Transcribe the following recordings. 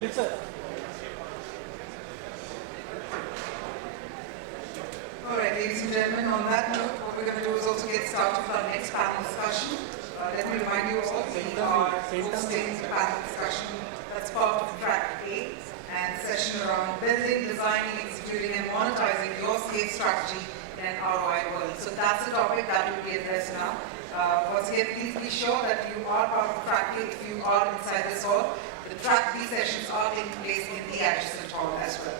It's a All right, ladies and gentlemen, on that note, what we're going to do is also get started with our next panel discussion. Let me remind you all, we are hosting the panel discussion that's part of track A and session around building, designing, executing, and monetizing your CX strategy in an ROI world. So that's the topic that will be addressed now. Once again, please be sure that you are part of track A if you are inside this hall. The track B sessions are taking place in the adjacent hall as well.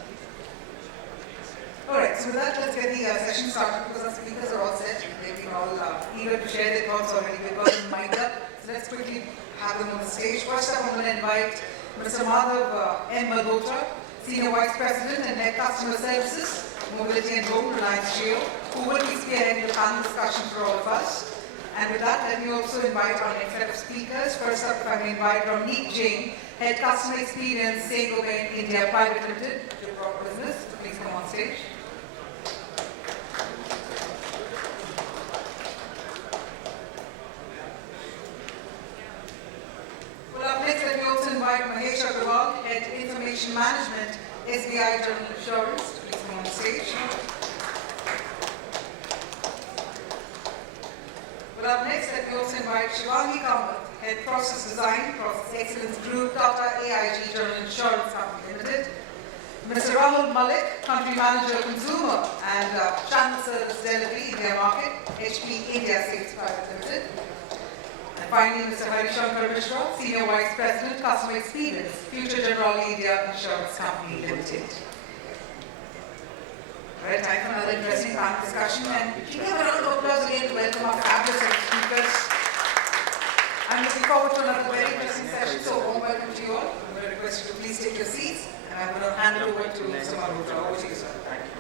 Alright, so with that, let's get the session started because our speakers are all set. They've been all eager to share their thoughts already. We've got them mic'd up. So let's quickly have them on the stage. First up, I'm going to invite Mr. Madhav M. Malhotra, Senior Vice President and Head Customer Services, Mobility and Home, Reliance Geo, who will be spearheading the panel discussion for all of us. And with that, let me also invite our next set of speakers. First up, if I may invite Ramneek Jain, Head Customer Experience, Gobain, India Private Limited, Gyproc Business. So please come on stage. Well, up next, let me also invite Mahesh Agrawal, Head Information Management, SBI General Insurance. Please come on stage. Well, up next, let me also invite Shivangi, Kamath, Head Process Design, Process Excellence Group, Tata AIG General Insurance Company Limited. Mr. Rahul, Malik, Country Manager Consumer and Channel Service Delivery India Market, HP India Sales Private Limited. And finally, Mr. Shankar, Mishra, Senior Vice President, Customer Experience, Future Generali India Insurance Company Limited. All right, time for another interesting panel discussion, and can we have a round of applause again to welcome our fabulous set of speakers. I'm looking forward to another very interesting session, so warm welcome to you all. I'm going to request you to please take your seats, and I'm going to hand it over to Mr. Malhotra. Over to you, sir. Thank you.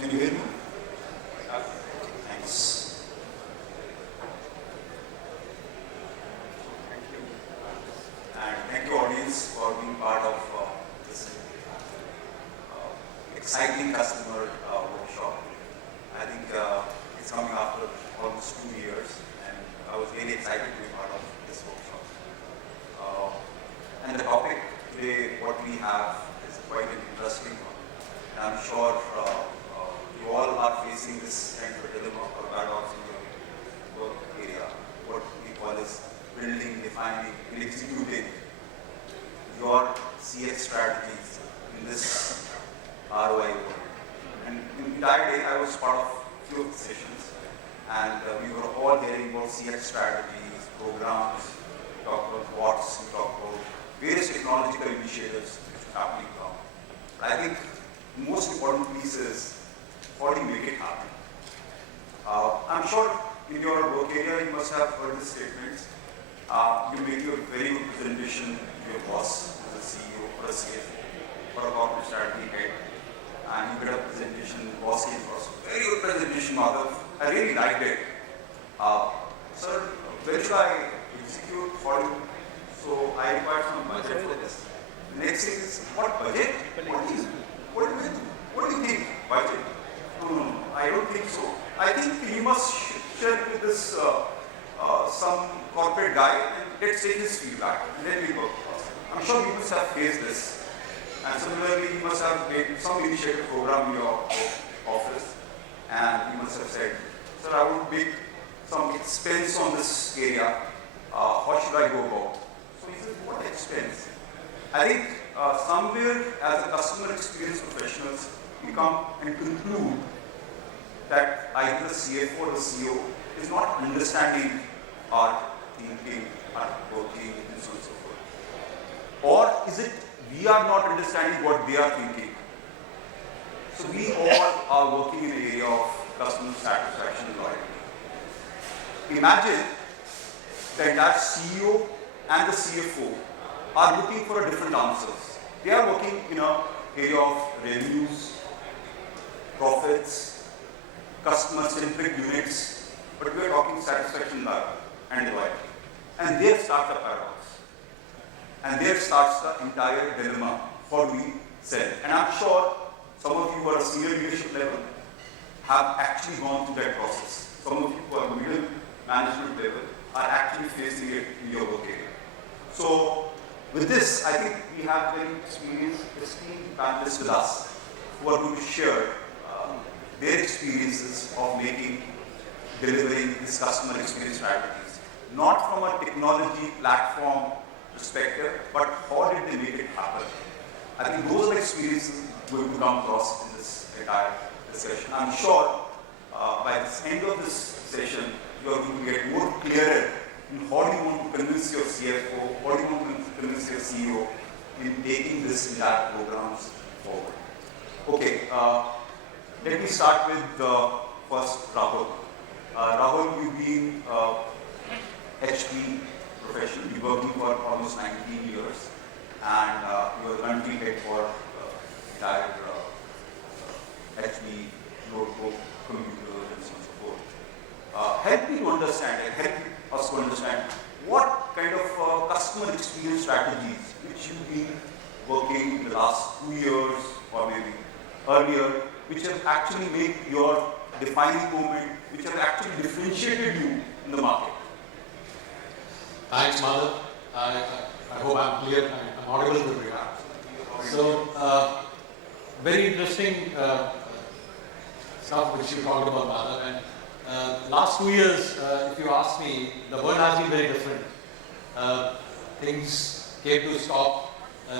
Can you hear me? Thanks. Thank you. And thank you, audience, for being part of this exciting customer workshop. I think it's coming after almost 2 years, and I was really excited to be part of this workshop. And the topic today, what we have, is quite an interesting one. And I'm sure you all are facing this kind of a dilemma or paradox in your work area. What we call is building, defining, and executing your CX strategies in this ROI world. And in the entire day, I was part of a few of the sessions, and we were all hearing about CX strategies, programs, we talked about bots, we talked about various technological initiatives which are happening now. But I think the most important piece is how do you make it happen? I'm sure in your work area you must have heard the statements. You make a very good presentation to your boss, as a CEO or a CFO or a corporate strategy head, and you get a presentation, the boss came across. Very good presentation, Madhav. I really liked it. Sir, where should I execute? How do you? So I require some budget for this. The next thing is, what budget? What do you think? Budget? No, I don't think so. I think you must share with this some corporate guy and let's take his feedback and then we work. I'm sure you must have faced this. And similarly, you must have made some initiative program in your office, and you must have said, sir, I would make some expense on this area. How should I go about? So he said, what expense? I think somewhere as a customer experience professionals, we come and conclude that either the CFO or the CEO is not understanding our thinking, our working, and so on and so forth. Or is it we are not understanding what they are thinking? So we all are working in the area of customer satisfaction and loyalty. Imagine that that CEO and the CFO are looking for different answers. They are working in an area of revenues, profits, customer-centric units, but we are talking satisfaction and loyalty. And there starts the paradox. And there starts the entire dilemma. How do we sell? And I'm sure some of you who are at senior leadership level have actually gone through that process. Some of you who are middle management level are actually facing it in your work area. So With this, I think we have very experienced, esteemed panelists with us who are going to share their experiences of delivering this customer experience strategies, not from a technology platform perspective, but how did they make it happen? I think those are the experiences going to come across in this entire discussion. I'm sure by the end of this session, you are going to get more clearer in how do you want to convince your CFO, how do you want to convince your CEO in taking this entire programs forward. Okay, let me start with first Rahul. Rahul, you've been HP professional, you're working for almost 19 years, and you are country head for entire HP notebook, computers, and so on and so forth. Help me to understand, and help us to understand what kind of customer experience strategies which you've been working in the last 2 years or maybe earlier, which have actually made your defining moment, which have actually differentiated you in the market. Thanks, Madhav. I hope I'm clear. I'm audible to you. So, very interesting stuff which you talked about, Madhav. And last 2 years, if you ask me, the world has been very different. Things came to stop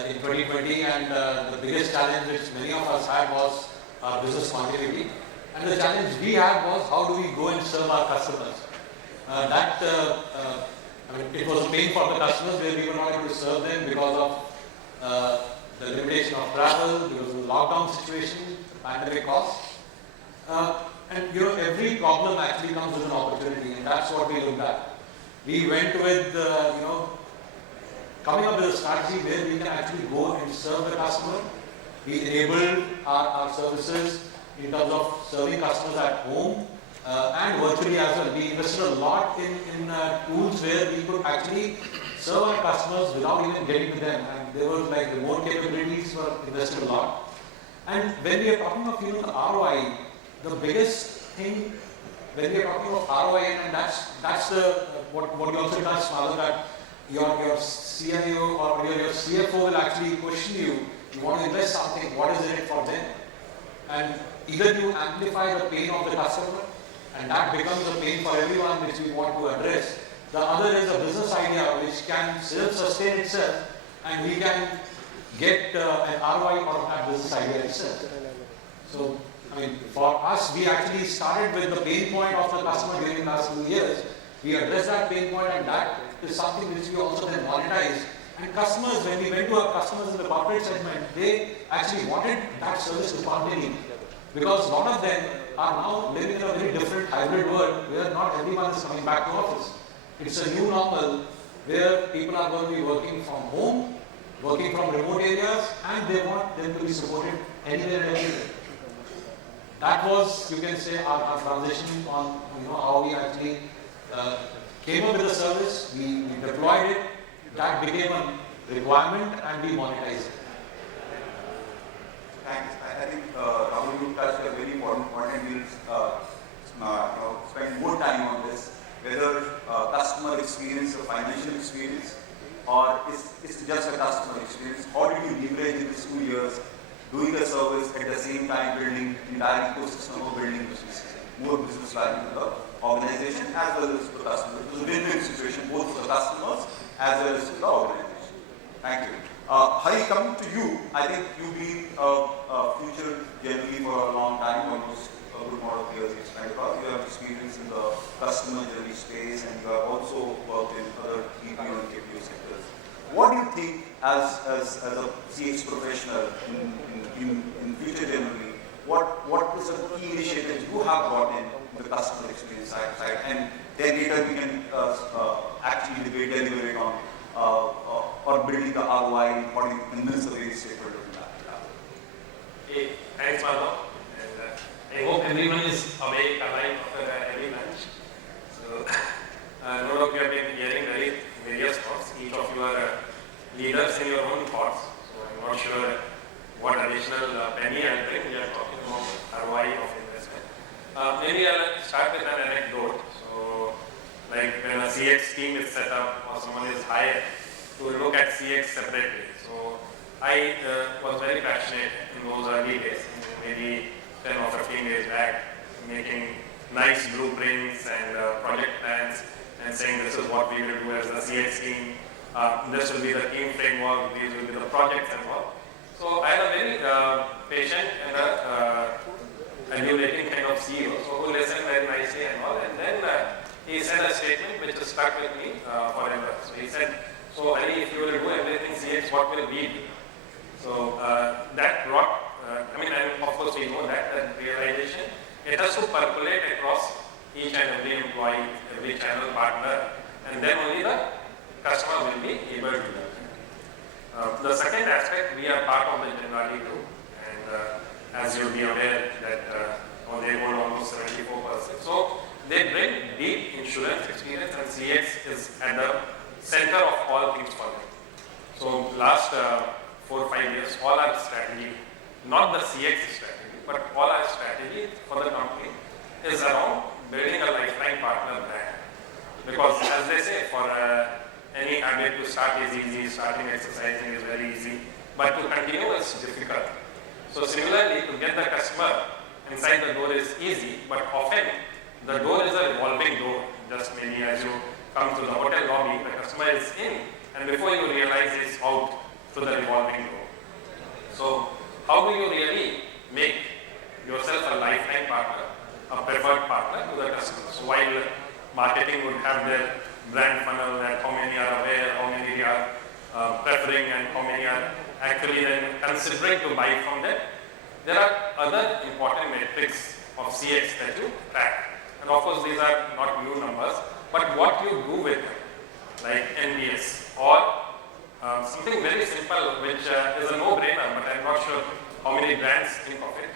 in 2020, and the biggest challenge which many of us had was our business continuity. And the challenge we had was how do we go and serve our customers. I mean, it was a pain for the customers where we were not able to serve them because of the limitation of travel, because of the lockdown situation, the pandemic costs. And every problem actually comes with an opportunity, and that's what we looked at. We went with, coming up with a strategy where we can actually go and serve the customer. We enabled our services in terms of serving customers at home and virtually as well. We invested a lot in tools where we could actually serve our customers without even getting to them. And there was like remote capabilities were invested a lot. And when we are talking of the ROI, the biggest thing when we are talking about ROI, and that's the what you also touched, Madhav, that your CIO or your CFO will actually question you. You want to invest something, what is in it for them? And either you amplify the pain of the customer, and that becomes a pain for everyone which we want to address. The other is a business idea which can self-sustain itself, and we can get an ROI on that business idea itself. So, I mean, for us, we actually started with the pain point of the customer during the last 2 years. We addressed that pain point, and that is something which we also then monetize. And customers, when we went to our customers in the corporate segment, they actually wanted that service to continue. Because a lot of them are now living in a very different hybrid world where not everyone is coming back to office. It's a new normal where people are going to be working from home, working from remote areas, and they want them to be supported anywhere and everywhere. That was, you can say, our transition on how we actually came up with the service, we deployed it, that became a requirement, and we monetized it. Thanks. I think Rahul, you touched a very important point, and we'll spend more time on this, whether customer experience or financial experience, or it's just a customer experience. How did you leverage in these 2 years doing the service at the same time building entire ecosystem of building businesses, more business value to the organization as well as to the customer? It was a win-win situation both for the customers as well as to the organization. Thank you. Hari, coming to you, I think you've been a future generally for a long time, almost a good amount of years you've spent across. You have experience in the customer journey space, and you have also worked in other BPO and KPO sectors. What do you think as a CX professional in future generally, what is the key initiatives you have brought in the customer experience side, and then later we can actually deliberate on or building the ROI, how do you convince the various stakeholders in that? Hey, thanks, Madhav. And I hope everyone is awake, alive after a heavy lunch. So, a lot of you have been hearing various thoughts. Each of you are leaders in your own thoughts. So, I'm not sure what additional penny I'll bring. We are talking about ROI of investment. Maybe I'll start with an anecdote. So, like when a CX team is set up or someone is hired, to look at CX separately. So I was very passionate in those early days, maybe 10 or 15 years back, making nice blueprints and project plans and saying this is what we will do as a CX team. This will be the team framework, these will be the projects and all. So I had a very patient and emulating kind of CEO, so who listened very nicely and all. And then he said a statement which has stuck with me forever. So he said, so Ali, if you will do everything CX, what will we do? So that brought, and of course we know that realization, it has to percolate across each and every employee, every channel partner, and then only the customer will be able to do it. The second aspect, we are part of the Generali group, and as you'll be aware that they hold almost 74%. So they bring deep insurance experience, and CX is at the center of all things for them. So last 4 or 5 years, all our strategy, not the CX strategy, but all our strategy for the company is around building a lifetime partner brand. Because as they say, for any habit to start is easy, starting exercising is very easy, but to continue is difficult. So similarly, to get the customer inside the door is easy, but often the door is a revolving door. Just maybe as you come to the hotel lobby, the customer is in, and before you realize it's out to the revolving door. So how do you really make yourself a lifetime partner, a preferred partner to the customer? So while marketing would have their brand funnel, that how many are aware, how many are preferring, and how many are actually then considering to buy from them, there are other important metrics of CX that you track. And of course, these are not new numbers, but what you do with them, like NPS, or something very simple, which is a no-brainer, but I'm not sure how many brands think of it.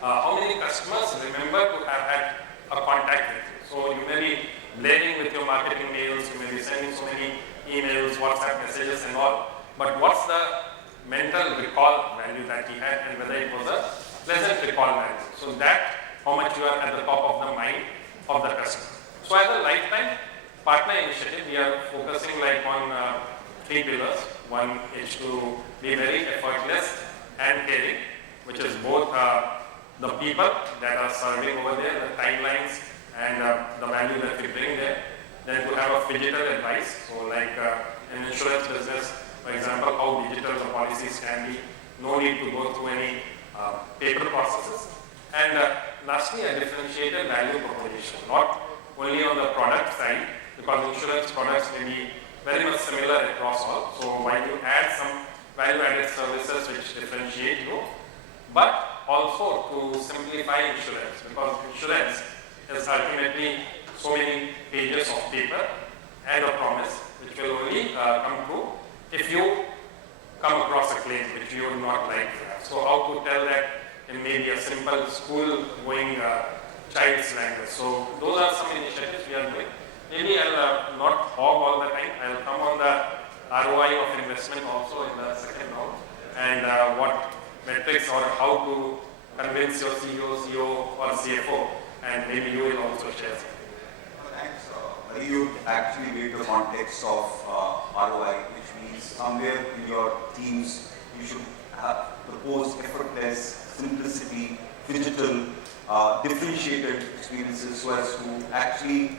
How many customers remember to have had a contact with you? So you may be blaring with your marketing mails, you may be sending so many emails, WhatsApp messages and all, but what's the mental recall value that he had, and whether it was a pleasant recall value? So that, how much you are at the top of the mind of the customer. So as a lifetime partner initiative, we are focusing like on 3 pillars. One is to be very effortless and caring, which is both the people that are serving over there, the timelines, and the value that we bring there. Then to have a digital advice, so like in insurance business, for example, how digital the policies can be, no need to go through any paper processes. And lastly, a differentiated value proposition, not only on the product side, because insurance products may be very much similar across all. So while you add some value-added services which differentiate you, but also to simplify insurance, because insurance is ultimately so many pages of paper and a promise, which will only come true if you come across a claim which you would not like to have. So how to tell that in maybe a simple school-going child's language. So those are some initiatives we are doing. Maybe I'll not hog all the time. I'll come on the ROI of investment also in the second round, and what metrics or how to convince your CEO, CEO or CFO, and maybe you will also share something. Thanks. You actually gave the context of ROI, which means somewhere in your teams you should propose effortless, simplicity, digital, differentiated experiences so as to actually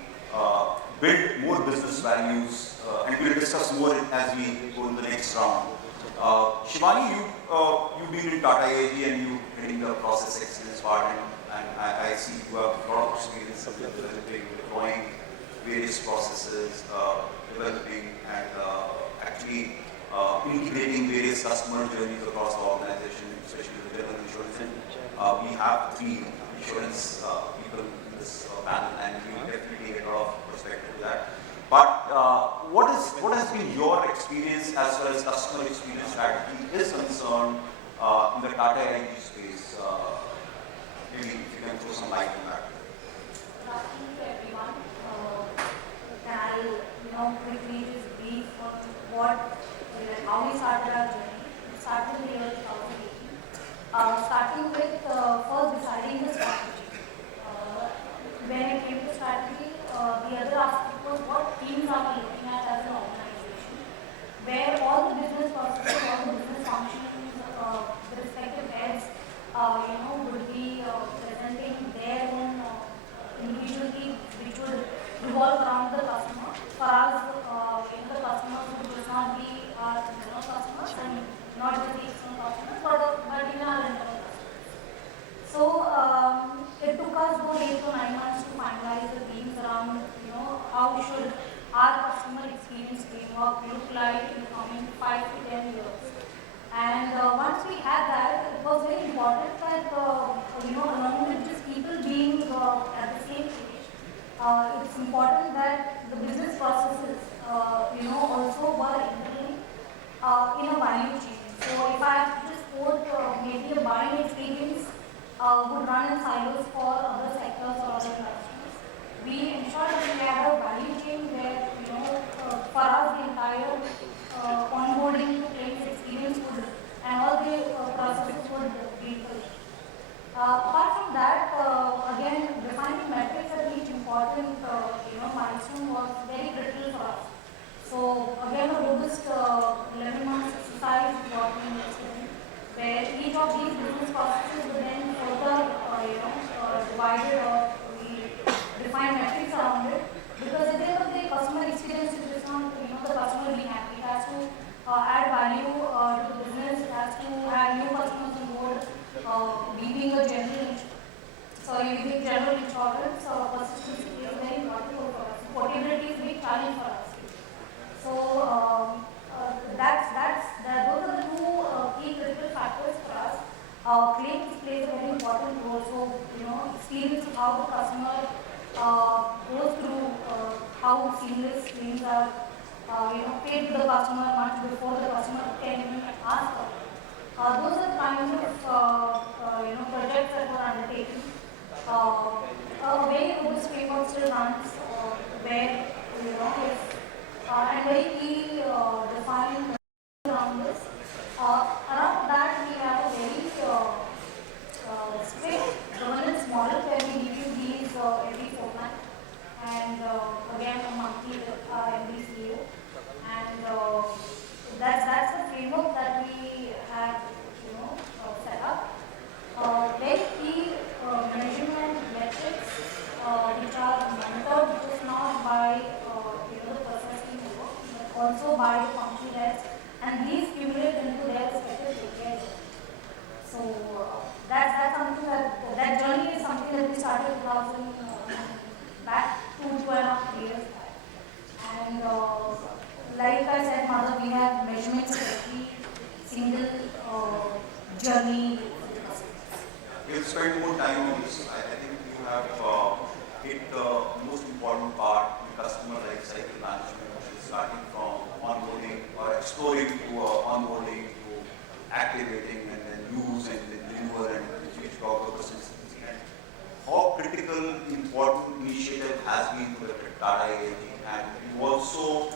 build more business values, and we'll discuss more as we go in the next round. Shivangi, you've been in Tata AG and you heading the process excellence part, and I see you have a lot of experience of developing, deploying various processes, developing and actually integrating various customer journeys across the organization, especially the general insurance. We have 3 insurance people in this panel, and we will definitely get a lot of perspective to that. But what has been your experience as far as customer experience strategy is concerned in the Tata AG space? Maybe if you can throw some light on that. Good afternoon to everyone. I'll quickly just brief on how we started our journey. We started in the year 2018. Starting with first deciding the strategy. When it came to strategy, the other aspect was what themes are we looking at as an organization. where all the business processes, all the business functions, the respective heads, would be presenting their own individual needs, which would revolve around the customer. For us, the customers would just not be our internal customers and not just the external customers, but in our internal customers. So it took us about 8 to 9 months to finalize the themes around, how should our customer experience framework look like in the coming 5 to 10 years. And once we had that, it was very important that, along with just people being at the same page, it's important that the business processes, also were interlinked in a value chain. So if I have to just quote, maybe a buying experience would run in silos for other sectors or other industries. We ensured that we had a value chain where, for us the entire onboarding to claims experience would, and all the processes would be built. Apart from that, again, defining metrics at each important, milestone was very critical for us. So again, a robust 11 months exercise is what we invested in, where each of these business processes would then further, divided, or we define metrics around it. Because at the end of the day, customer experience is just not, the customer being happy. It has to add value to the business. It has to add new customers on board. We being a general insurance, consistency is very important for us. Portability is a big challenge for us. So those are the two key critical factors for us. Claims plays a very important role. So experience of how the customer goes through, how seamless claims are paid to the customer much before the customer can even ask for it. Those are the kinds of projects that were undertaken. A very robust framework still runs, where and very key defined around this. Around that, we have a very strict governance model where we review these every fortnight, and again a monthly with our MD CEO. And that's the framework that we have set up. Very key measurement metrics which are monitored just not by the processing work, but also by the function heads, and these accumulate into their respective KPIs. So that's something that journey is something that we started 2000 back 2.5 years back. And like I said, Madhav, we have measurements for every single journey. We'll spend more time on this. I think you have hit the most important part in customer life cycle management, which is starting from onboarding or exploring to onboarding to activating and then use and then renewal and which talk about consistency. And how critical, important initiative has been to the Tata AIG, and you also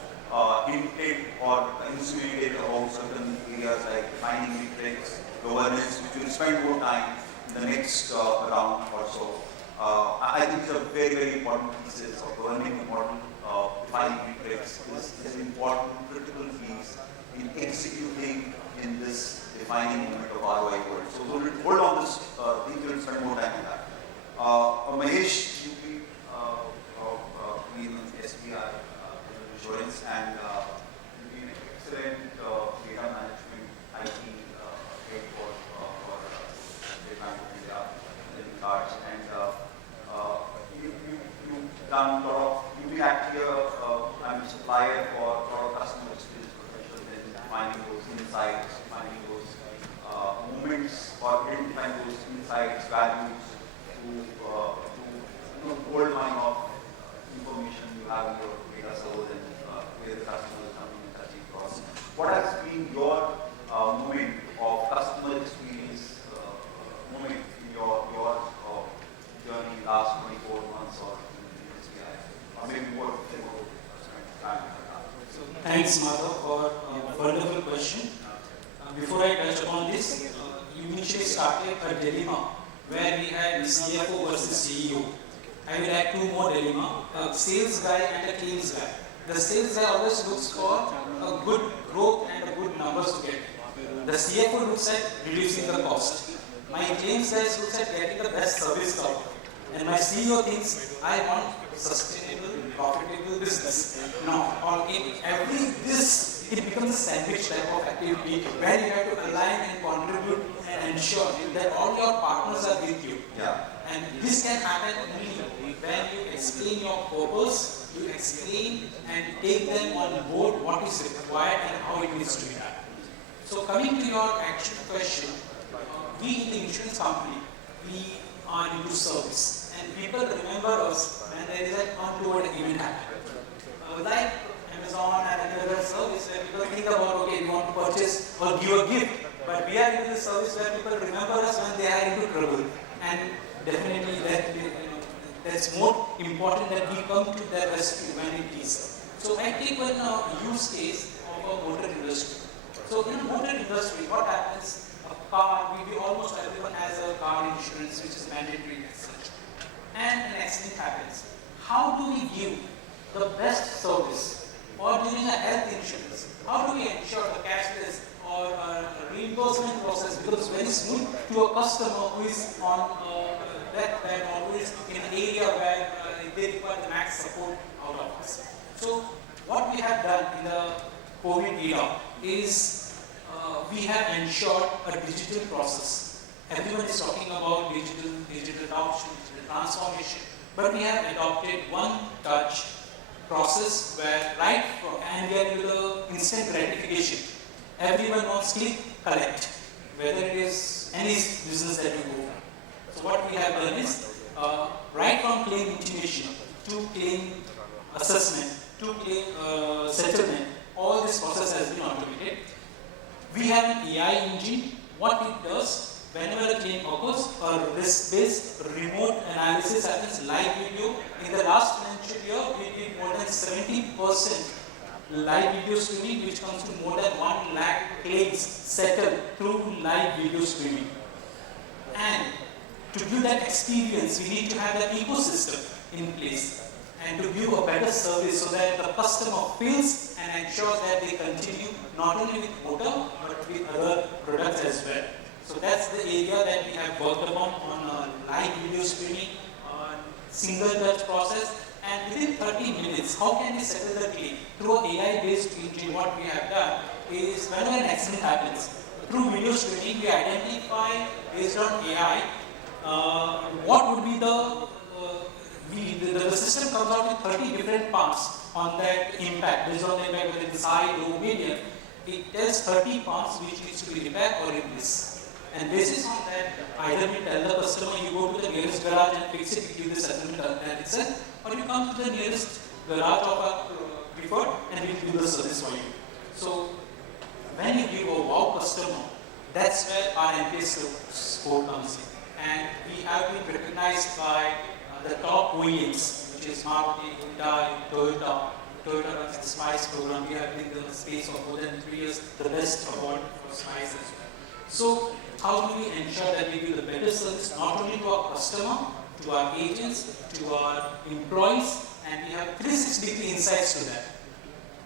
hinted or insinuated about certain areas like defining metrics, governance, which will spend more time in the next round or so. I think these are very, very important pieces of governing the model. Defining metrics is an important, critical piece in executing in this defining moment of ROI world. So we'll hold on this thing, we'll spend more time on that. Mahesh, you be in SBI insurance, and you've been an excellent data management IT head for State Bank of India in cards, and you've done a lot of, you've been actually a supplier for a lot of customer experience professionals in finding those insights, finding those moments, or identifying those insights, values to gold mine of information you have in your data servers and where the customer is coming and touching across. What has been your moment of customer experience moment in your journey last 24 months or in SBI? Or maybe more time? So thanks, Madhav, for a wonderful question. Before I touch upon this, you initially started a dilemma where we had CFO versus CEO. I will add two more dilemma, a sales guy and a claims guy. The sales guy always looks for a a good growth and a good numbers to get. The CFO looks at reducing the cost. My claims guys looks at getting the best service out. And my CEO thinks I want sustainable, profitable business. Now, in every this, it becomes a sandwich type of activity where you have to align and contribute and ensure that all your partners are with you. Yeah. And this can happen only when you explain your purpose, you explain and take them on board what is required and how it needs to be done. So coming to your actual question, we in the insurance company, we are into service. And people remember us when there is an untoward event happening. Like Amazon and any other service where people think about, okay, we want to purchase or give a gift. But we are into the service where people remember us when they are into trouble. And definitely that's more important that we come to their rescue when it is. So I take one use case of a motor industry. So in the motor industry, what happens? A car, almost everyone has a car insurance which is mandatory as such. And an accident happens. How do we give the best service or during a health insurance? How do we ensure the cashless or reimbursement process becomes very smooth to a customer who is on deathbed or who is in an area where they require the max support out of us? So what we have done in the COVID era is we have ensured a digital process. Everyone is talking about digital adoption, digital transformation, but we have adopted one touch process where and we are with the instant gratification. Everyone wants click, collect, whether it is any business that you go for. So what we have done is right from claim intimation to claim assessment to claim settlement, all this process has been automated. We have an AI engine. What it does, whenever a claim occurs, a risk-based remote analysis happens live video. In the last financial year, we did more than 70% live video streaming, which comes to more than 1 lakh claims settled through live video streaming. And to give that experience, we need to have that ecosystem in place and to give a better service so that the customer feels and ensures that they continue not only with motor but with other products as well. So that's the area that we have worked upon on live video streaming, on single touch process, and within 30 minutes, how can we settle the claim? Through an AI-based engine, what we have done is whenever an accident happens, through video streaming, we identify based on AI what would be the system comes out with 30 different parts on that impact, based on the impact, whether it's high, low, medium. It tells 30 parts which needs to be repaired or replaced. And basis on that, either we tell the customer you go to the nearest garage and fix it, give the settlement that itself, or you come to the nearest garage of our preferred and we do the service for you. So when you give a wow customer, that's where our NPS score comes in. And we have been recognized by the top OEMs, which is Maruti, Hyundai, Toyota. Toyota runs the SMICE program. We have been in the space of more than 3 years, the best award for SMICE as well. So how do we ensure that we give the better service not only to our customer, to our agents, to our employees, and we have 360-degree insights to that,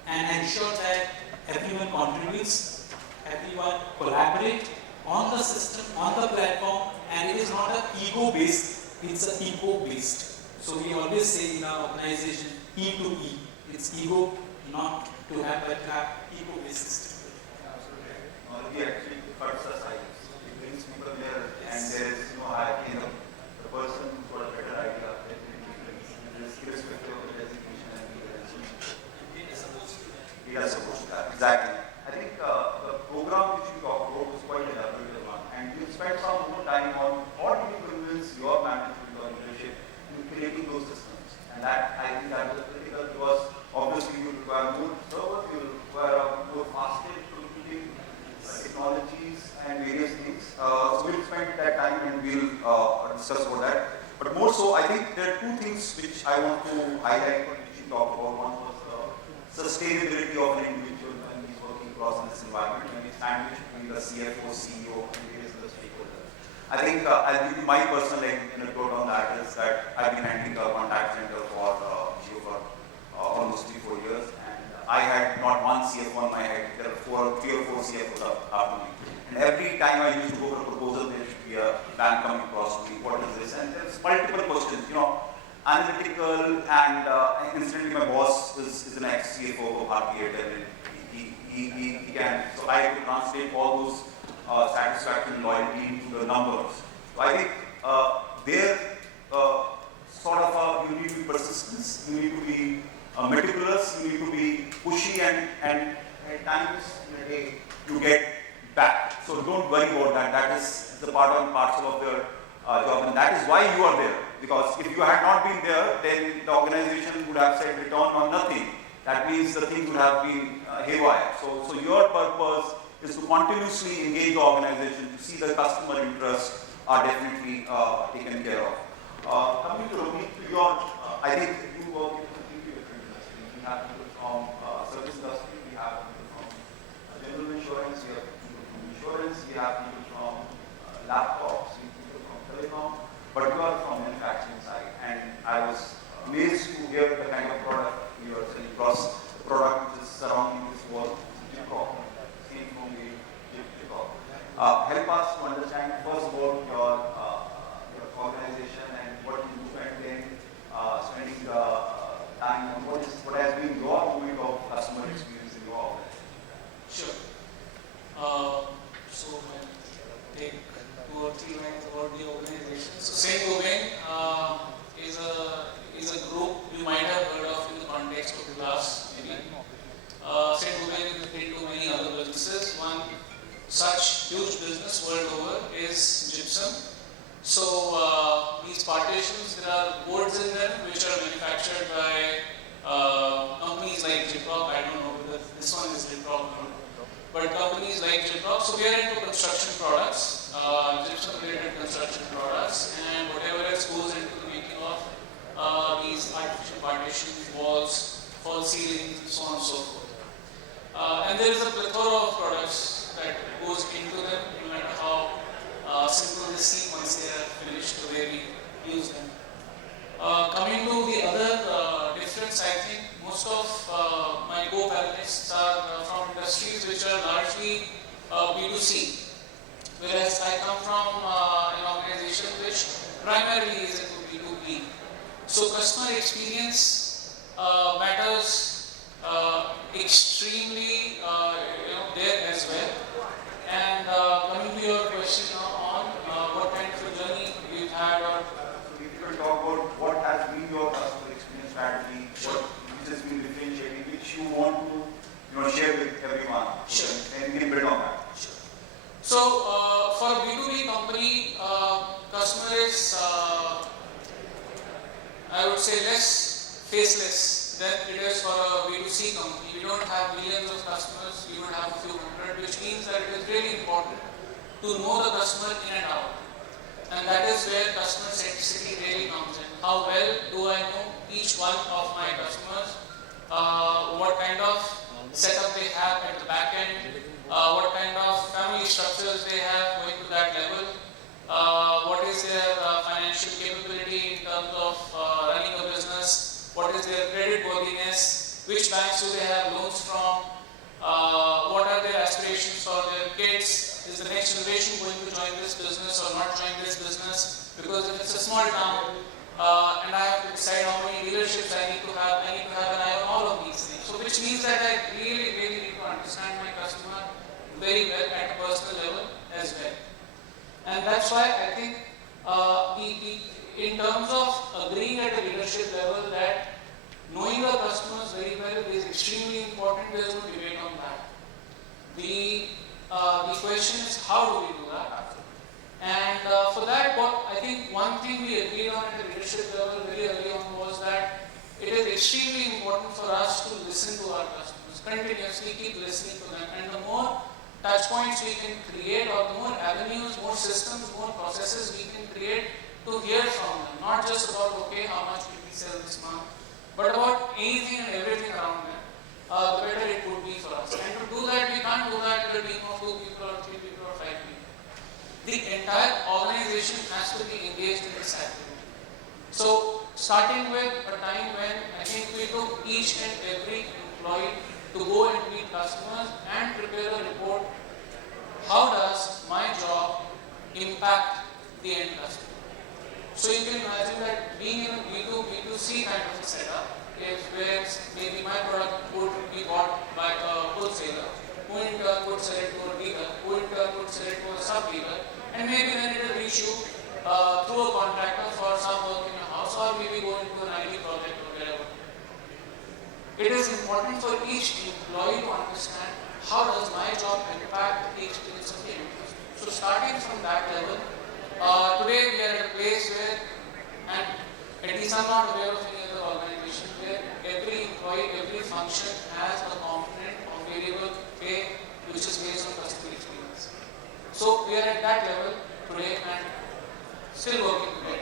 and ensure that everyone contributes, everyone collaborate on the system, on the platform, and it is not an ego-based, it's an eco-based. So we always say in our organization, E to E. It's ego not to have, but to have ego-based system. We actually cuts the size. It brings people there, and there is no hierarchy. The person who's got a better idea, irrespective of the designation and the we are supposed to have. Exactly. I think the program which you talked about was quite elaborative one, and you spent some more time on how do you convince your management or leadership in creating those systems, and that I think that was critical because obviously you require more servers, you require more faster computing technologies and various things. So we'll spend that time and we'll discuss about that. But more so, I think there are two things which I want to highlight which you talked about. One was sustainability of an individual when he's working across in this environment, when he's sandwiched between the CFO, CEO, and various other stakeholders. I think I'll give you my personal anecdote on that is that I've been handling the contact center for Geo for almost 3-4 years, and I had not one CFO on my head, there are 3 or 4 CFOs after me. And every time I used to go for a proposal, there should be a bank coming across to me, what is this? And there's multiple questions, analytical, and incidentally my boss is an ex-CFO of RPA, and he can, so I have to translate all those satisfaction, loyalty into the numbers. So I think there you need to be persistent, you need to be meticulous, you need to be pushy, and at times in a day you get back. So don't worry about that. That is the part and parcel of your job, and that is why you are there. Because if you had not been there, then the organization would have said return on nothing. That means the things would have been haywire. So your purpose is to continuously engage the organization to see the customer interests are definitely taken care of. Coming to Ramneek, I think you work in a completely different industry. We have people from service industry, we have people from general insurance, we have people from insurance, we have people from laptops, we have people from telecom, but you are from manufacturing side. And I was amazed to hear the kind of product you are selling, plus the product which is surrounding this world, Gyproc, same from the Gyproc. Help us to understand first about your organization and what you do, and then spending time on what has been your moment of customer experience in your organization. Sure. So I'll take 2 or 3 lines about the organization. So Gobain is a group you might have heard of in the context of glass, maybe. Gobain is into many other businesses. One such huge business world over is gypsum. So these partitions, there are boards in them which are manufactured by companies like Gyproc. I don't know whether this one is Gyproc or not, but companies like Gyproc. So we are into construction products, gypsum-related construction products, and whatever else goes into the making of these artificial partitions, walls, false ceilings, and so on and so forth. And there is a plethora of products that goes into them, no matter how simple they seem once they are finished, the way we use them. Coming to the other difference, I think most of my co-panelists are from industries which are largely B2C, whereas I come from an organization which primarily is into B2B. So customer experience matters extremely there as well. And coming to your question on what kind of a journey we've had, or so if you can talk about what has been your customer experience strategy, which has been differentiating, which you want to share with everyone. Sure. And we can build on that. Sure. So for a B2B company, customer is I would say less faceless than it is for a B2C company. We don't have millions of customers, we don't have a few hundred, which means that it is really important to know the customer in and out. And that is where customer centricity really comes in. How well do I know each one of my customers? What kind of setup they have at the back end? What kind of family structures they have going to that level? What is their financial capability in terms of running a business? What is their credit worthiness? Which banks do they have loans from? What are their aspirations for their kids? Is the next generation going to join this business or not join this business? Because if it's a small town and I have to decide how many dealerships I need to have an eye on all of these things. So which means that I really need to understand my customer very well at a personal level as well. And that's why I think in terms of agreeing at a leadership level that knowing the customers very well is extremely important. There is no debate on that. The question is, how do we do that? And for that, I think one thing we agreed on at the leadership level very early on was that it is extremely important for us to listen to our customers, continuously keep listening to them. And the more touch points we can create, or the more avenues, more systems, more processes we can create to hear from them, not just about, okay, how much did we sell this month, but about anything and everything around them, the better it would be for us. And to do that, we can't do that with a team of 2 people or 3 people or 5 people. The entire organization has to be engaged in this activity. So, starting with a time when I think we took each and every employee to go and meet customers and prepare a report. How does my job impact the end customer? So you can imagine that being in a B2B2C kind of a setup is where maybe my product would be bought by a wholesaler, who in turn would sell it to a dealer, who in turn would sell it to a sub-dealer, and maybe then it will reach you through a contractor for some work in your house, or maybe go into an IT project or whatever. It is important for each employee to understand how does my job impact the experience of the end customer. So starting from that level, today we are at a place where, and at least I'm not aware of any other organization where every employee, every function has a component of variable pay which is based on customer experience. So we are at that level today and still working to get.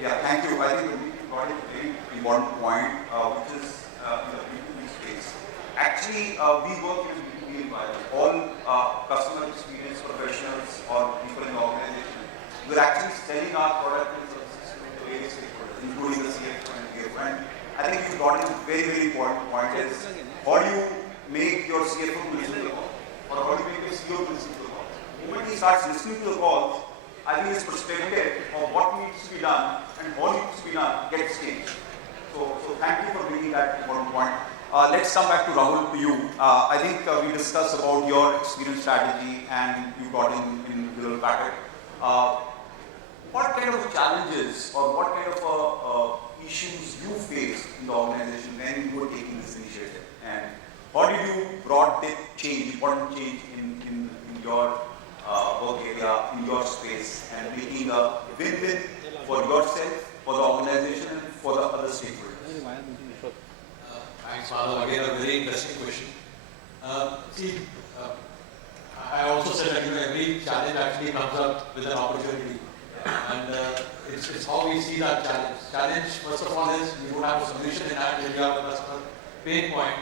Yeah, thank you. I think you got a very important point, which is in the B2B space. Actually, we work in B2B environment. All customer experience professionals or people in the organization, we're actually selling our product and services to the various stakeholders, including the CFO and PFO. And I think you got a very, very important point is, how do you make your CFO listen to the call? Or how do you make your CEO listen to the call? The moment he starts listening to the calls, I think his perspective of what needs to be done and how needs to be done gets changed. So thank you for bringing that important point. Let's come back to Rahul, to you. I think we discussed about your experience strategy and you got in the little packet. What kind of challenges or what kind of issues you faced in the organization when you were taking this initiative? And how did you brought the change, important change in your work area, in your space, and making a win-win for yourself, for the organization, and for the other stakeholders? Thanks, Madhav. Again, a very interesting question. I also said that every challenge actually comes up with an opportunity, and it's how we see that challenge. Challenge, first of all, is you don't have a solution in hand. When you have a customer pain point,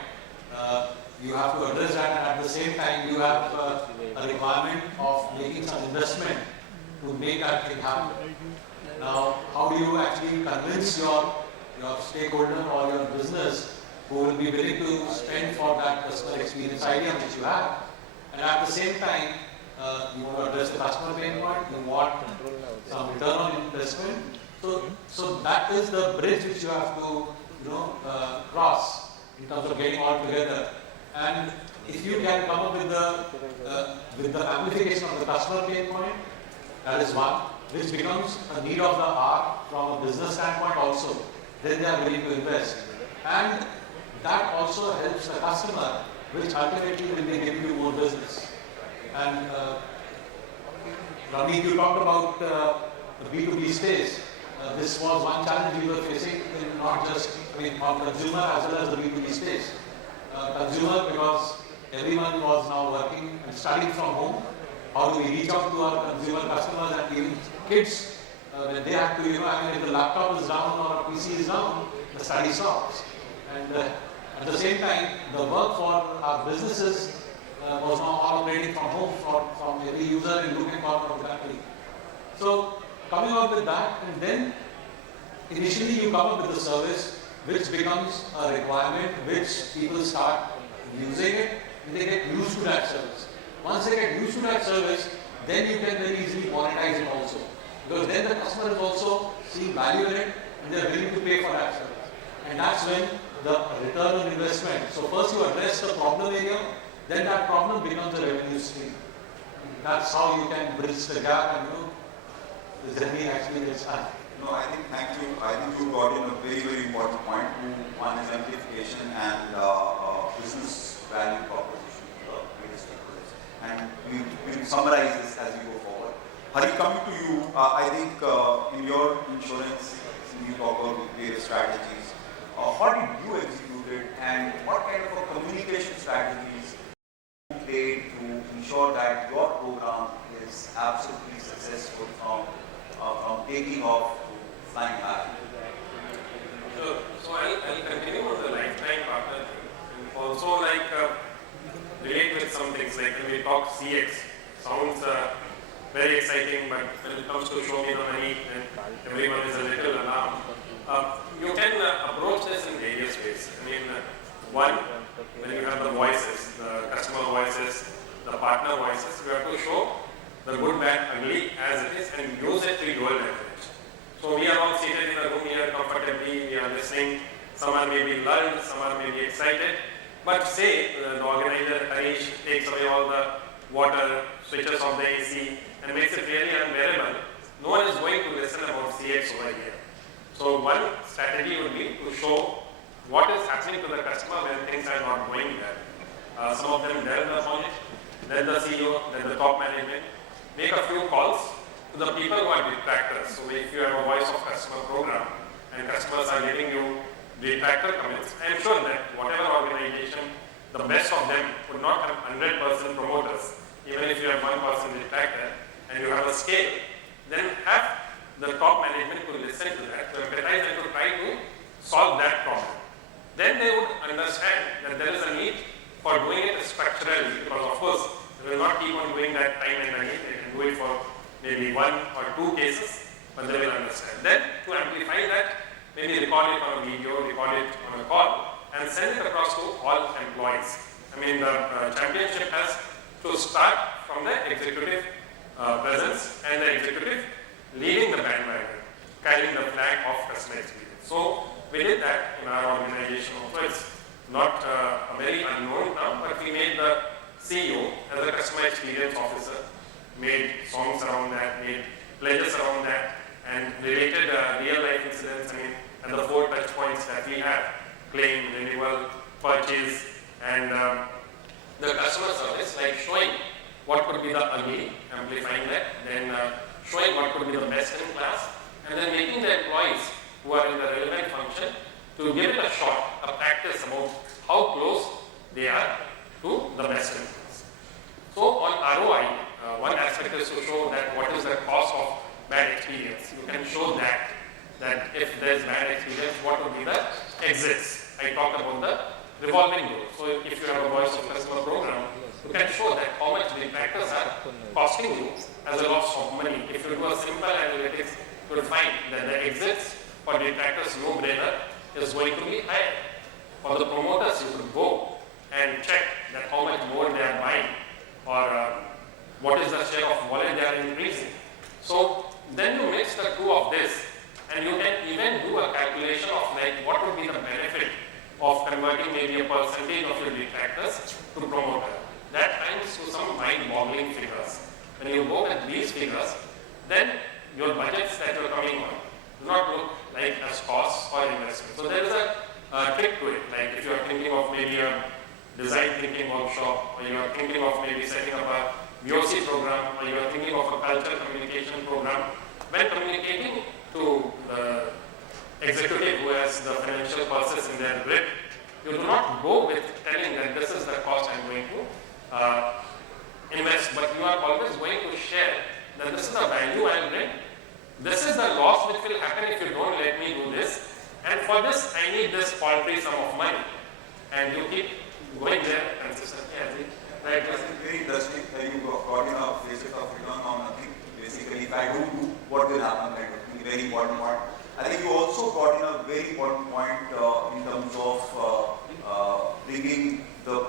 you have to address that, and at the same time, you have a requirement of making some investment to make that thing happen. Now, how do you actually convince your stakeholder or your business who will be willing to spend for that customer experience idea which you have? And at the same time, you want to address the customer pain point, you want some return on investment. So that is the bridge which you have to cross in terms of getting all together. And if you can come up with the amplification of the customer pain point, that is one, which becomes a need of the hour from a business standpoint also, then they are willing to invest. And that also helps the customer, which ultimately will be giving you more business. And Ramneek, you talked about the B2B space. This was one challenge we were facing in not just on consumer as well as the B2B space. Consumer, because everyone was now working and studying from home. How do we reach out to our consumer customers and even kids when they have to, if the laptop is down or a PC is down, the study stops. And at the same time, the work for our businesses was now operating from home from every user in looking corner of the country. So coming up with that, and then initially you come up with a service which becomes a requirement, which people start using it, and they get used to that service. Once they get used to that service, then you can very easily monetize it also. Because then the customer is also seeing value in it, and they are willing to pay for that service. And that's when the return on investment. So first you address the problem area, then that problem becomes a revenue stream. That's how you can bridge the gap and the journey actually gets done. No, thank you. I think you got in a very, very important point on exemplification and business value proposition for various stakeholders. And we will summarize this as we go forward. Hari, coming to you, I think in your insurance, you talk about various strategies. How did you execute it, and what kind of communication strategies you played to ensure that your program is absolutely successful from taking off to flying high? So I'll continue on the lifetime partner thing, and also relate with some things like when we talk CX, sounds very exciting, but when it comes to show me the money, then everyone is a little alarmed. You can approach this in various ways. One, when you have the voices, the customer voices, the partner voices, you have to show the good, bad, ugly as it is and use it to your advantage. So we are all seated in the room here comfortably, we are listening, some are maybe lulled, some are maybe excited, but say the organizer Harish takes away all the water, switches off the AC and makes it really unbearable, no one is going to listen about CX over here. So one strategy would be to show what is happening to the customer when things are not going well. Some of them delve upon it, then the CEO, then the top management, make a few calls to the people who are detractors. So if you have a voice of customer program and customers are giving you detractor comments, I am sure that whatever organization, the best of them would not have 100% promoters. Even if you have 1% detractor and you have a scale, then have the top management to listen to that, to empathize and to try to solve that problem. Then they would understand that there is a need for doing it structurally, because of course they will not keep on doing that time and again. They can do it for maybe 1 or 2 cases, but they will understand. Then to amplify that, maybe record it on a video, record it on a call and send it across to all employees. I mean, the championship has to start from the executive presence and the executive leading the bandwagon, carrying the flag of customer experience. So we did that in our organization also. It's not a very unknown term, but we made the CEO as a customer experience officer, made songs around that, made pledges around that, and related real life incidents, and the 4 touch points that we have: claim, renewal, purchase, and the customer service, like showing what could be the ugly, amplifying that, then showing what could be the best in class, and then making the employees who are in the relevant function to give it a shot, a practice about how close they are to the best in class. So on ROI, one aspect is to show that what is the cost of bad experience. You can show that if there is bad experience, what would be the exits. I talked about the revolving door. So if you have a voice of customer program, you can show that how much the factors are costing you as a loss of money. If you do a simple analytics, you will find that the exits for detractors, no-brainer, is going to be higher. For the promoters, you could go and check that how much more they are buying, or what is the share of wallet they are increasing. So then you mix the two of this, and you can even do a calculation of like what would be the benefit of converting maybe a percentage of your detractors to promoter. That comes to some mind-boggling figures. When you go with these figures, then your budgets that you're coming on do not look like as costs or investment. So there is a trick to it. Like if you are thinking of maybe a design thinking workshop, or you are thinking of maybe setting up a VOC program, or you are thinking of a culture communication program, when communicating to the executive who has the financial purses in their grip, you do not go with telling that this is the cost I'm going to invest, but you are always going to share that this is the value I'll bring, this is the loss which will happen if you don't let me do this, and for this I need this paltry sum of money, and you keep going there consistently. Right, it was very interesting that you got in a phase of return on nothing. Basically, if I don't do, what will happen? Kind of thing. Very important point. I think you also got in a very important point in terms of bringing the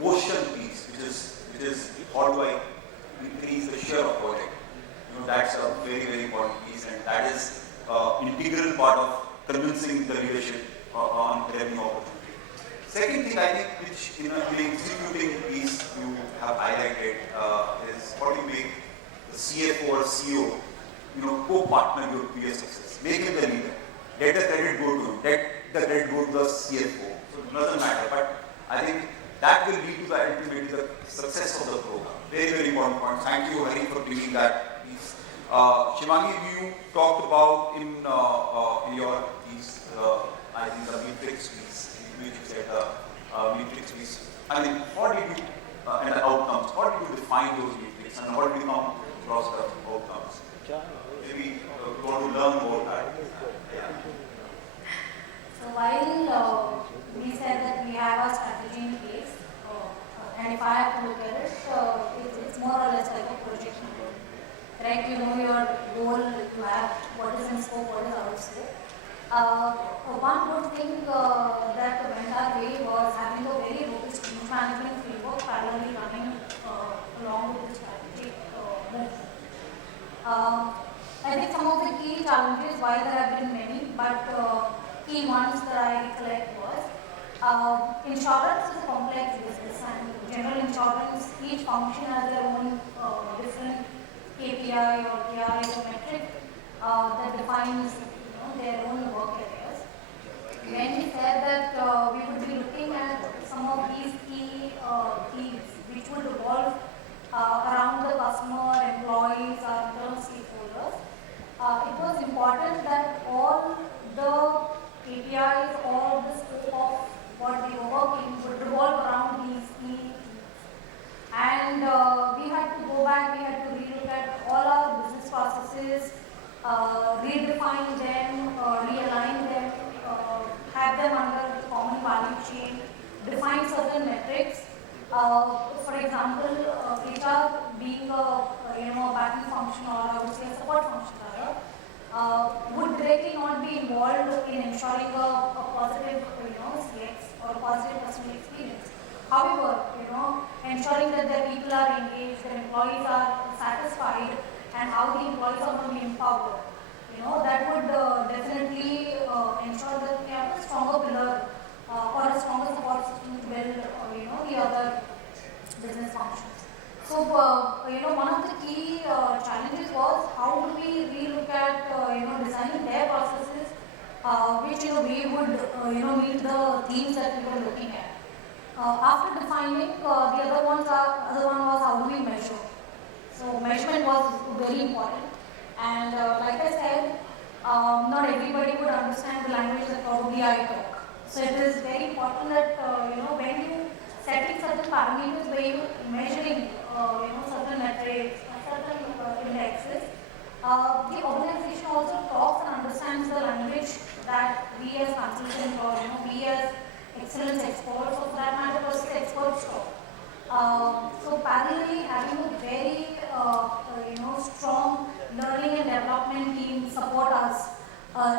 quotient piece, which is how do I increase the share of wallet. That's a very, very important piece, and that is integral part of convincing the leadership on revenue opportunity. Second thing I think, which in the executing piece you have highlighted is how do you make the CFO or CEO, co-partner to your success. Make him the leader. Let the credit go to him. Let the credit go to the CFO. So it doesn't matter. But I think that will lead to ultimately the success of the program. Very, very important point. Thank you, Hari, for bringing that piece. Shivangi, you talked about in your piece, I think the matrix piece. You said matrix piece. I mean, how did you, and the outcomes, how did you define those matrix and how did you come across the outcomes? Maybe you want to learn more that. So while we said that we have a strategy in place, and if I have to look at it, it's more or less like a projection board. Right? You know your goal, you have what is in scope, what is out of scope. One good thing that went our way was having a very robust change management framework parallelly running along with the strategic move. I think some of the key challenges, while there have been many, but key ones that I recollect was insurance is a complex business, and general insurance, each function has their own different KPI or KRIs or metric that defines their own work areas. When we said that we would be looking at some of these key themes which would revolve around the customer, employees, our internal stakeholders, it was important that all the KPIs, all the scope of what we were working would revolve around these key themes. And we had to go back, we had to relook at all our business processes, redefine them, realign them, have them under common value chain, define certain metrics. For example, HR being a backing function, or I would say a support function rather, would directly not be involved in ensuring a positive CX or a positive customer experience. However, ensuring that their people are engaged, their employees are satisfied, and how the employees are going to be empowered. That would definitely ensure that we have a stronger pillar or a stronger support system to build, the other business functions. So, one of the key challenges was how do we relook at, designing their processes, which, we would, meet the themes that we were looking at. After defining, the other one was how do we measure. So measurement was very important, and like I said, not everybody would understand the language that probably I talk. So it is very important that when you setting certain parameters, where you measuring certain metrics, certain indexes, the organization also talks and understands the language that we as consultants or we as excellence experts, or for that matter, process experts talk. So parallelly, having a very strong learning and development team support us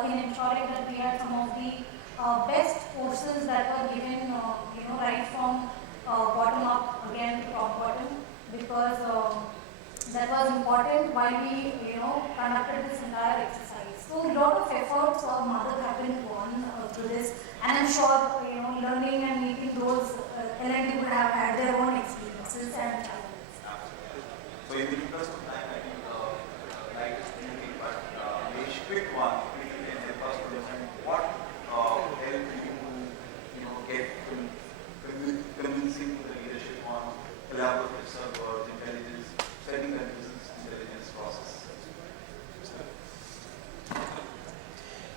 in ensuring that we had some of the best courses that were given, right from bottom up, again to top bottom, because that was important while we conducted this entire exercise. So a lot of efforts or Madhav have been gone through this, and I'm sure learning and meeting those L&D would have had their own experiences and challenges. So in the interest of time, I think like it's anything, but a quick one, if you can help us to understand what helped you get convincing to the leadership on collaborative servers, intelligence, setting the business intelligence process.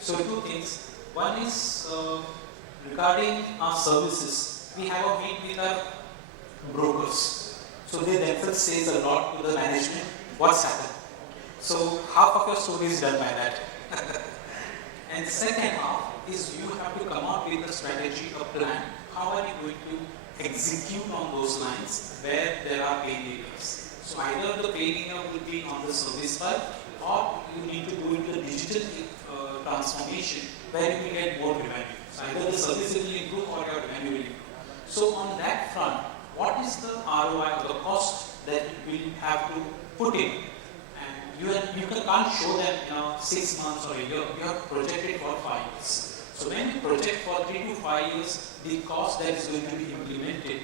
So two things. One is regarding our services. We have a meet with our brokers. So they themselves says a lot to the management what's happened. So half of your story is done by that. And second half is you have to come up with a strategy, a plan. How are you going to execute on those lines where there are pain areas? So either the pain area will be on the service side, or you need to go into the digital transformation where you will get more revenue. So either the service will improve or your revenue will improve. So on that front, what is the ROI or the cost that you will have to put in? And you can't show them in 6 months or a year. You have projected for 5 years. So when you project for 3 to 5 years, the cost that is going to be implemented,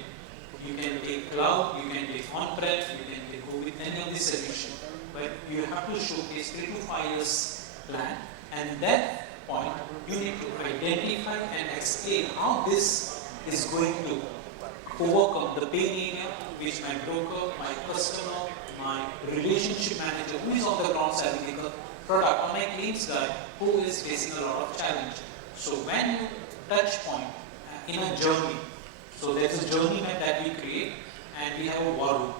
you can take cloud, you can take on-prem, you can go with any of the solution. But you have to showcase 3 to 5 years plan, and that point you need to identify and explain how this is going to overcome the pain area which my broker, my customer, my relationship manager who is on the ground selling the product, or my claims guy who is facing a lot of challenge. So when you touch point in a journey, so there's a journey map that we create, and we have a war room.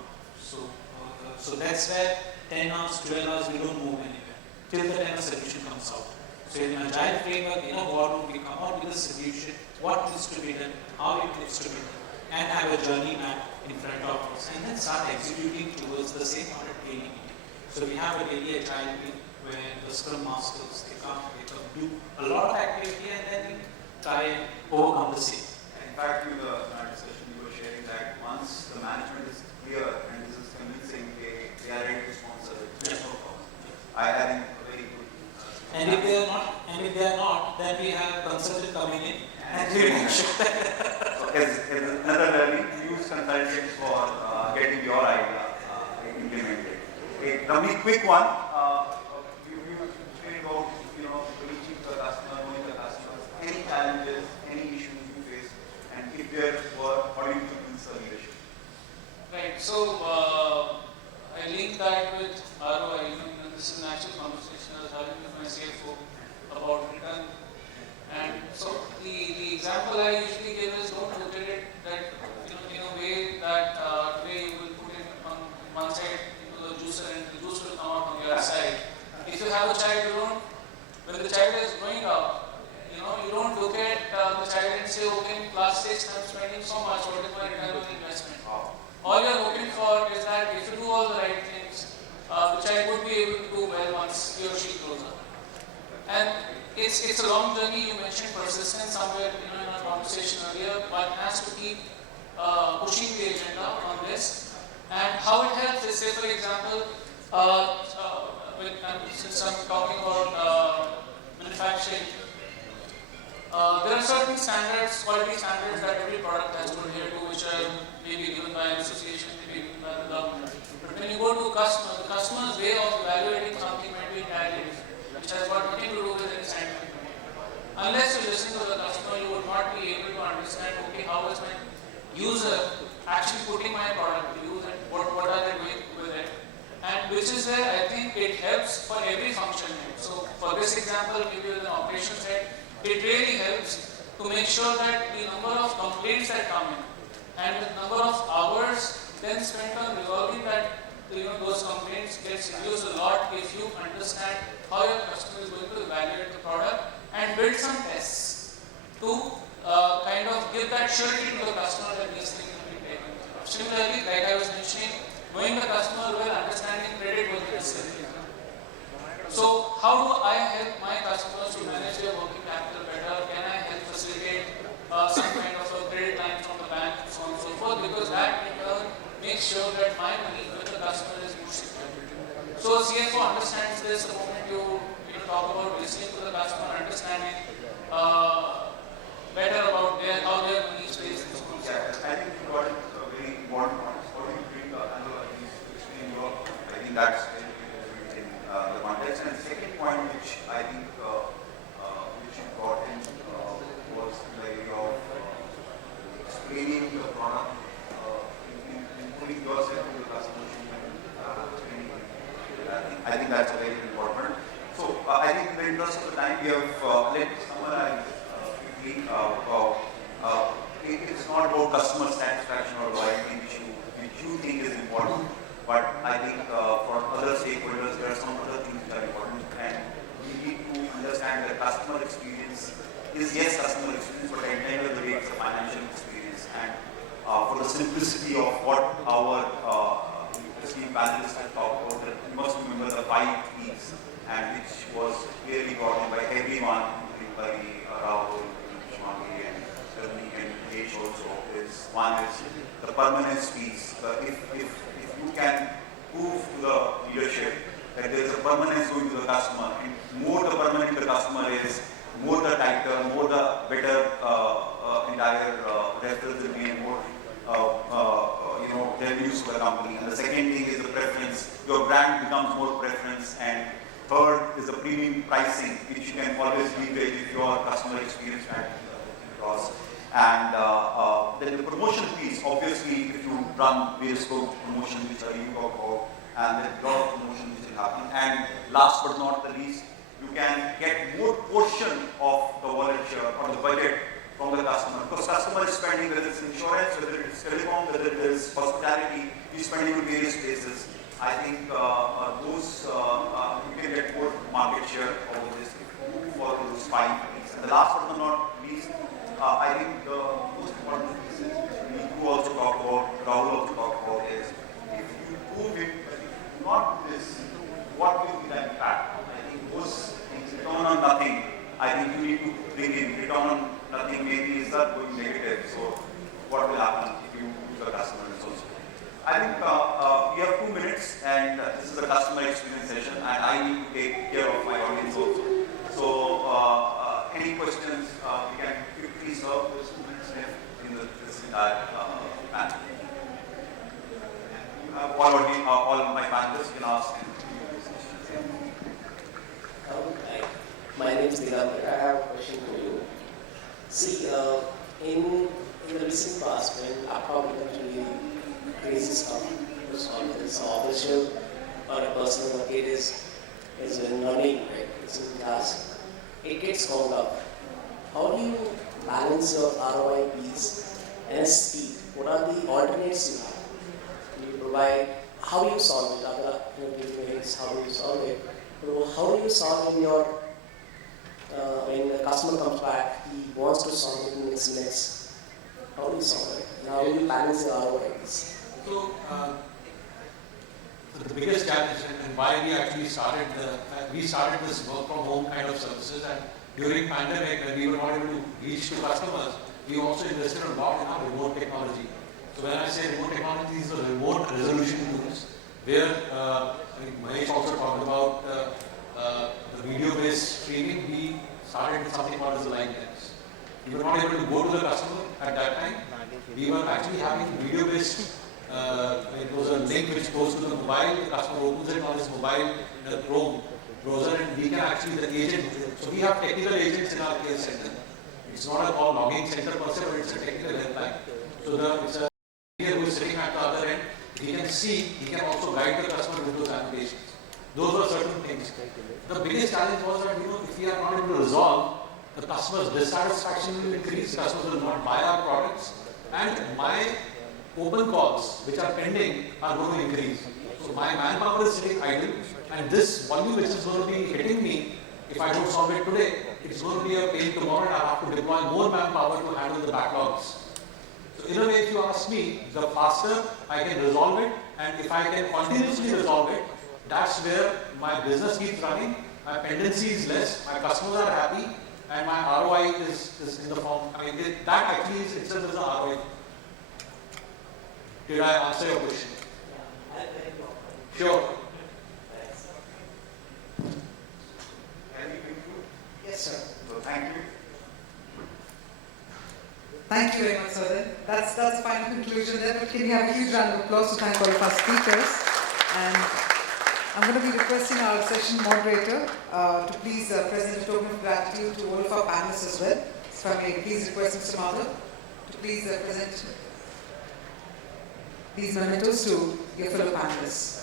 So that's where 10 hours, 12 hours we don't move anywhere till the time a solution comes out. So in an agile framework, in a war room, we come out with a solution, what needs to be done, how it needs to be done, and have a journey map in front of us, and then start executing towards the same audit training. So we have a daily agile team where the Scrum Masters, they come do a lot of activity and then we try and overcome the same. In fact, in our discussion, you were sharing that once the management is clear and this is convincing, they are ready to sponsor it. Yes. No problem. I think a very good. And if they are not, then we have consultant coming in and we will check that. So as another learning, use consultants for getting your idea implemented. Okay, Ramneek, quick one. You explained about reaching the customer, knowing the customers. Any challenges, any issues you face, and if there were, how do you influence the leadership? Right. So I link that with ROI. This is an actual conversation I was having with my CFO about return. And so the example I usually give is, don't look at it that in a way that today you will put it on one side into the juicer and the juice will come out on the other side. If you have a child, when the child is growing up, you don't look at the child and say, okay, in class 6 I'm spending so much, what is my return on investment? All you're hoping for is that if you do all the right things, the child would be able to do well once he or she grows up. And it's a long journey. You mentioned persistence somewhere in our conversation earlier, but has to keep pushing the agenda on this. And how it helps is, say for example, since I'm talking about manufacturing, there are certain standards, quality standards that every product has to adhere to, which are maybe given by an association, maybe given by the government. But when you go to a customer, the customer's way of evaluating something might be entirely different, which has got nothing to do with any scientific method. Unless you listen to the customer, you would not be able to understand, okay, how is my user actually putting my product to use and what are they doing with it. And which is where I think it helps for every function head. So for this example, maybe with an operations head, it really helps to make sure that the number of complaints that come in and the number of hours then spent on resolving that, those complaints gets reduced a lot if you understand how your customer is going to evaluate the product and build some tests to kind of give that surety to the customer that these things will be taken care of. Similarly, like I was mentioning, knowing the customer well, understanding credit worthiness. So how do I help my customers to manage their working capital better? Can I help facilitate some kind of a credit line from the bank and so on and so forth? Because that in turn makes sure that my money with the customer is more secure. So a CFO understands this the moment you talk about listening to the customer, understanding better about how their money is placed in schools. Yeah, I think you got it very important points. How do you bring explain your? I think that's in the context. And the second point, which I think which you brought in was the area of explaining the product, putting yourself into the customer shoe and explaining it. I think that's very important. So I think in the interest of the time, we have let me summarize quickly. It's not about customer satisfaction or loyalty which you think is important, but I think for other stakeholders there are some other things which are important, and we need to understand that customer experience is customer experience, but at the end of the day it's a financial experience. And for the simplicity of what our esteemed panelists have talked about, that you must remember the 5 P's, and which was clearly brought in by everyone, including by Rahul, Shivangi, and Ramneek and Mahesh also. One is the permanence piece. If you can prove to the leadership that there is a permanence going to the customer, and more the permanent the customer is, more the tighter, more the better entire reference will be, and more revenues for the company. And the second thing is the preference. Your brand becomes more preference. And third is the premium pricing, which you can always leverage if your customer experience strategy across. And then the promotion piece, obviously, if you run various promotions which are you talk about, and then a lot of promotions which will happen. And last but not the least, you can get more portion of the wallet share or the budget from the customer. Because customer is spending, whether it's insurance, whether it's telecom, whether it is hospitality, he's spending in various places. I think those you can get more market share out of this if you move for those 5 P's. And the last but not least, I think the most important piece is which you also talk about, Rahul also talk about, is if you prove it, if you do not do this, what will be the impact? I and this is the customer experience session, and I need to take care of my audience also. So, any questions? We can quickly serve this 2 minutes left in this entire panel. All my panelists can ask. Hi, my name is Nilam. I have a question for you. See, in the recent past, when laptop becomes really crazy stuff, this official or a person or a kid is running, right? It's in class, it gets called up. How do you balance your ROI piece and speed? What are the alternates you have? Do you provide? How do you solve it? How do you solve it? How do you solve in your when the customer comes back, he wants to solve it in his minutes. How do you solve it? And how do you balance the ROIs? So, the biggest challenge and why we actually started this work from home kind of services, and during pandemic when we were not able to reach to customers, we also invested a lot in our remote technology. So when I say remote technology, these are remote resolution tools where I think Mahesh also talked about the video-based streaming. We started with something called as a line lens. We were not able to go to the customer at that time. We were actually having video-based. It was a link which goes to the mobile. The customer opens it on his mobile in a Chrome browser, and we can actually the agent. So we have technical agents in our care center. It's not a call logging center per se, but it's a technical helpline. So it's a engineer who is sitting at the other end. He can see. He can also guide the customer with those annotations. Those were certain things. The biggest challenge was that if we are not able to resolve, the customer's dissatisfaction will increase. Customers will not buy our products, and my open calls which are pending are going to increase. So my manpower is sitting idle, and this volume which is going to be hitting me, if I don't solve it today, it's going to be a pain tomorrow, and I have to deploy more manpower to handle the backlogs. So in a way, if you ask me, the faster I can resolve it, and if I can continuously resolve it, that's where my business keeps running, my pendency is less, my customers are happy, and my ROI is in the form, that actually is itself is an ROI. Did I answer your question? Sure. Can you conclude? Yes, sir. So thank you. Thank you very much, sir. That's the final conclusion there. But can you have a huge round of applause to thank all of our speakers? And I'm going to be requesting our session moderator to please present a token of gratitude to all of our panelists as well. So if I may please request Mr. Madhav to please present these mementos to your fellow panelists.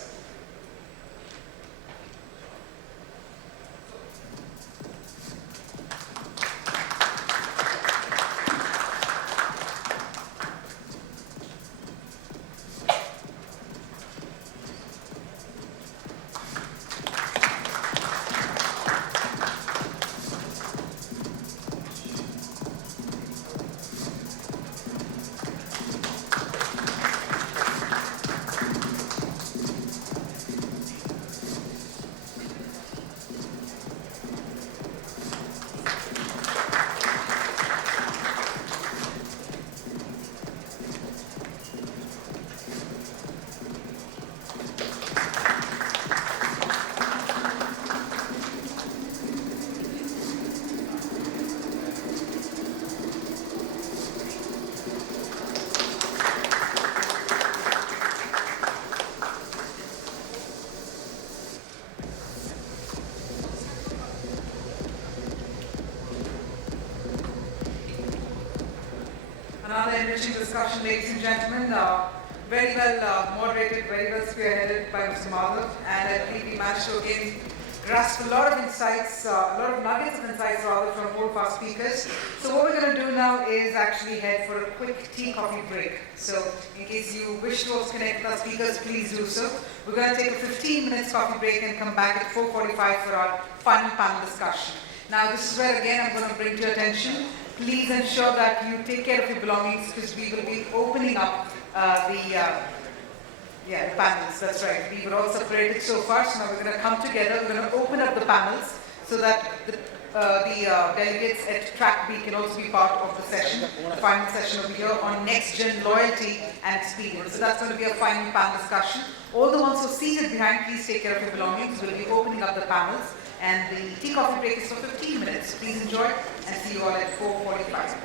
Another enriching discussion, ladies and gentlemen. Very well moderated, very well spearheaded by Mr. Madhav, and I think we managed to again grasp a lot of insights, a lot of nuggets of insights rather from all of our speakers. So what we're going to do now is actually head for a quick tea coffee break. So in case you wish to also connect with our speakers, please do so. We're going to take a 15 minutes coffee break and come back at 4:45 for our final panel discussion. Now this is where again I'm going to bring to your attention. Please ensure that you take care of your belongings because we will be opening up the panels. That's right. We were all separated so far, so now we're going to come together. We're going to open up the panels so that delegates at Track B can also be part of the session. The final session will be here on next gen loyalty and experience. So that's going to be a final panel discussion. All the ones who are seated behind, please take care of your belongings. We'll be opening up the panels, and the tea coffee break is for 15 minutes. Please enjoy and see you all at 4:45.